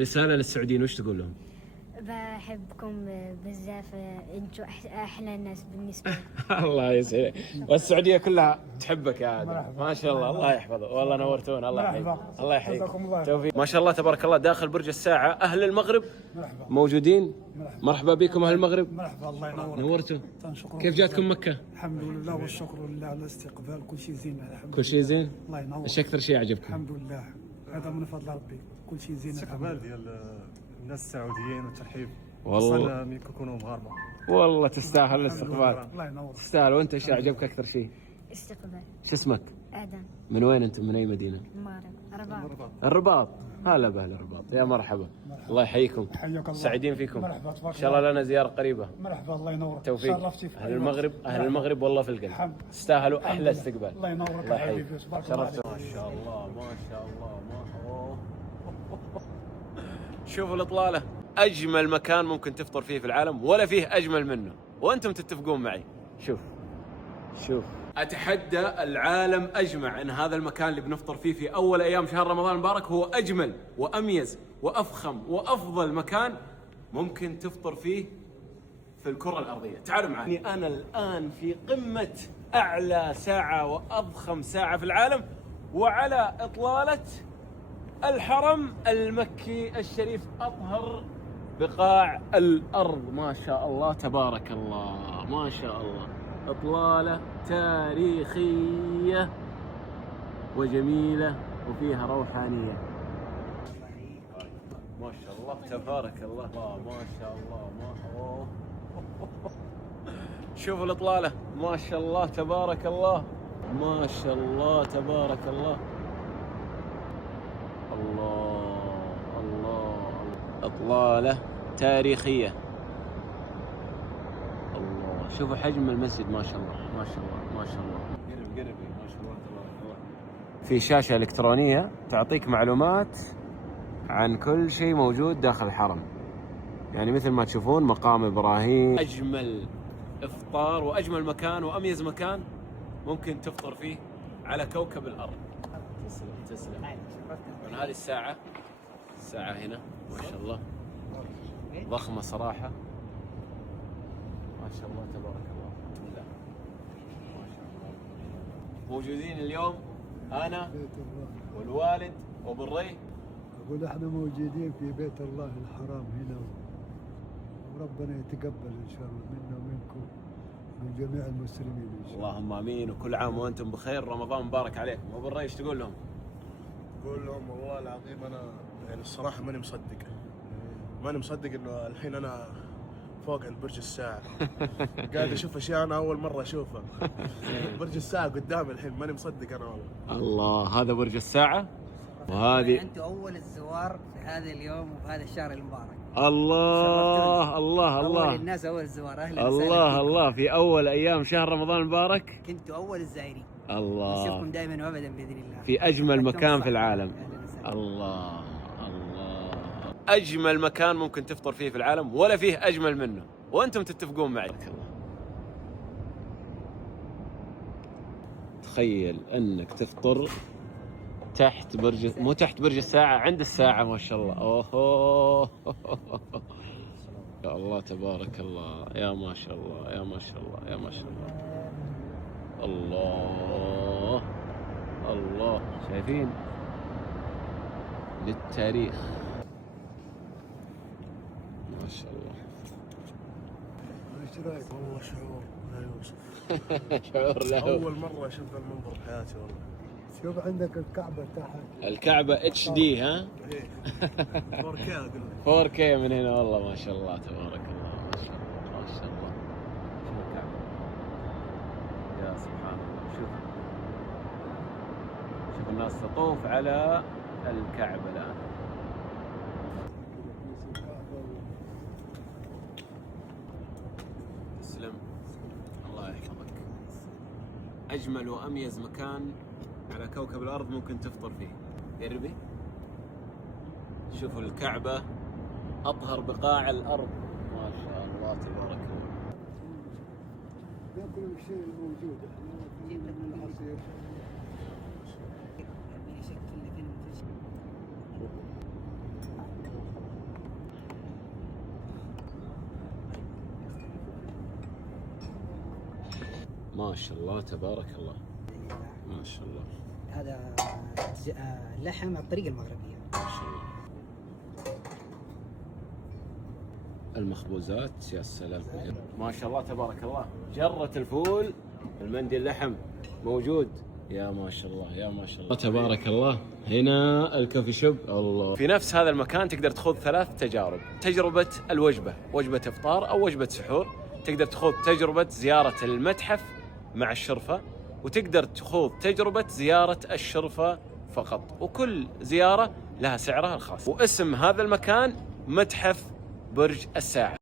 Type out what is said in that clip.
رسالة للسعوديين وش تقول لهم؟ بحبكم بزاف، انتوا احلى الناس بالنسبه لي. الله يسعدك. والسعودية كلها تحبك يا آدم، ما شاء الله. الله يحفظه، والله نورتونا. الله يحييك. الله يحييك. توفيق. ما شاء الله تبارك الله. داخل برج الساعة أهل المغرب مرحبا. موجودين. مرحبا بكم أهل المغرب. مرحبا، الله ينورك. نورتوا. كيف جاتكم مكة؟ الحمد لله والشكر لله على الاستقبال، كل شيء زين الحمد كل شيء زين؟ الله ينور. ايش أكثر شيء عجبكم؟ الحمد لله، هذا من فضل ربي، كل شيء زين الحمد استقبال لله. ديال الناس السعوديين والترحيب والله خاصة ملي كيكونوا مغاربة. والله تستاهل الاستقبال. الله ينور. تستاهل. وأنت ايش عجبك أكثر شيء؟ استقبال. شو اسمك؟ ادم. من وين أنتم؟ من أي مدينة؟ المغرب رباط. الرباط. هلا بأهل الرباط، يا مرحبا. الله يحييكم. حياك الله. سعيدين فيكم. مرحبا، تبارك إن شاء الله لنا زيارة قريبة. مرحبا، الله ينورك. توفيق. شرفتي في أهل المغرب، أهل المغرب والله في القلب. الحمد. تستاهلوا الحمد أحلى لله. استقبال. الله ينورك الله يا حبيبي، يحييك. تبارك الله شرفتوا. ما شاء الله ما شاء الله أوه. شوفوا الإطلالة. أجمل مكان ممكن تفطر فيه في العالم ولا فيه أجمل منه، وأنتم تتفقون معي. شوف أتحدى العالم أجمع أن هذا المكان اللي بنفطر فيه في أول أيام شهر رمضان المبارك هو أجمل وأميز وأفخم وأفضل مكان ممكن تفطر فيه في الكرة الأرضية. تعالوا معي. أنا الآن في قمة أعلى ساعة وأضخم ساعة في العالم، وعلى إطلالة الحرم المكي الشريف، أطهر بقاع الأرض. ما شاء الله تبارك الله، ما شاء الله. إطلالة تاريخية وجميلة وفيها روحانية. ما شاء الله تبارك الله. ما شاء الله. أوه. شوفوا الإطلالة. ما شاء الله تبارك الله. ما شاء الله تبارك الله. الله. إطلالة تاريخية. الله. شوفوا حجم المسجد. ما شاء الله ما شاء الله ما شاء الله. قرب ما شاء الله تبارك الله. في شاشة إلكترونية تعطيك معلومات عن كل شيء موجود داخل الحرم. يعني مثل ما تشوفون مقام إبراهيم. أجمل إفطار وأجمل مكان وأميز مكان ممكن تفطر فيه على كوكب الأرض. تسلم. من هذه الساعة هنا ما شاء الله ضخمة صراحة. ما شاء الله تبارك الله. بسم الله. ما شاء الله. موجودين اليوم أنا والوالد وابو الري. أقول احنا موجودين في بيت الله الحرام هنا، وربنا يتقبل إن شاء الله منا ومنكم من جميع المسلمين إن شاء الله. اللهم آمين. وكل عام وأنتم بخير. رمضان مبارك عليكم. أبو الري إيش تقول لهم؟ أقول لهم والله العظيم أنا يعني الصراحة ماني مصدق إنه الحين أنا فوق عند برج الساعة. قاعد أشوف أشياء أنا أول مرة أشوفها. برج الساعة قدامي الحين، ماني مصدق أنا والله. الله. هذا برج الساعة، وهذه أنتم أول الزوار في هذا اليوم وفي هذا الشهر المبارك. الله. أول الناس، أول الزوار. أهلا الله. في أول أيام شهر رمضان المبارك كنتوا أول الزائرين. الله. نشوفكم دائما وأبدا بإذن الله في أجمل مكان في العالم. أهلا وسهلا. الله. أجمل مكان ممكن تفطر فيه في العالم ولا فيه أجمل منه، وأنتم تتفقون معي. تخيل أنك تفطر تحت برج، مو تحت برج الساعة، عند الساعة. ما شاء الله. أوه. يا الله تبارك الله. يا ما شاء الله يا ما شاء الله يا ما شاء الله. الله. شايفين؟ للتاريخ. ما شاء الله. ايش رايك؟ والله شعور يا يوسف. شعور له. أول مرة أشوف ذا المنظر في حياتي والله. شوف عندك الكعبة تحت. الكعبة اتش دي ها؟ إيه 4K أقول لك. 4K من هنا. والله ما شاء الله تبارك الله. ما شاء الله ما شاء الله. شوف الكعبة. يا سبحان الله. شوف الناس تطوف على الكعبة الآن. تسلم. الله يحفظك. أجمل وأميز مكان على كوكب الأرض ممكن تفطر فيه. قربي. شوفوا الكعبة، أطهر بقاع الأرض. ما شاء الله تبارك الله. ياكل الشيء الموجود، احنا من الحصير. ما شاء الله تبارك الله، ما شاء الله. هذا لحم على الطريقة المغربية. ما شاء الله. المخبوزات يا سلام، ما شاء الله تبارك الله. جرة الفول، المندي اللحم موجود. يا ما شاء الله، يا ما شاء الله تبارك الله. هنا الكوفي شوب. الله. في نفس هذا المكان تقدر تخوض 3 تجارب. تجربة الوجبة، وجبة افطار او وجبة سحور. تقدر تخوض تجربة زيارة المتحف مع الشرفة، وتقدر تخوض تجربة زيارة الشرفة فقط، وكل زيارة لها سعرها الخاص. واسم هذا المكان متحف برج الساعة.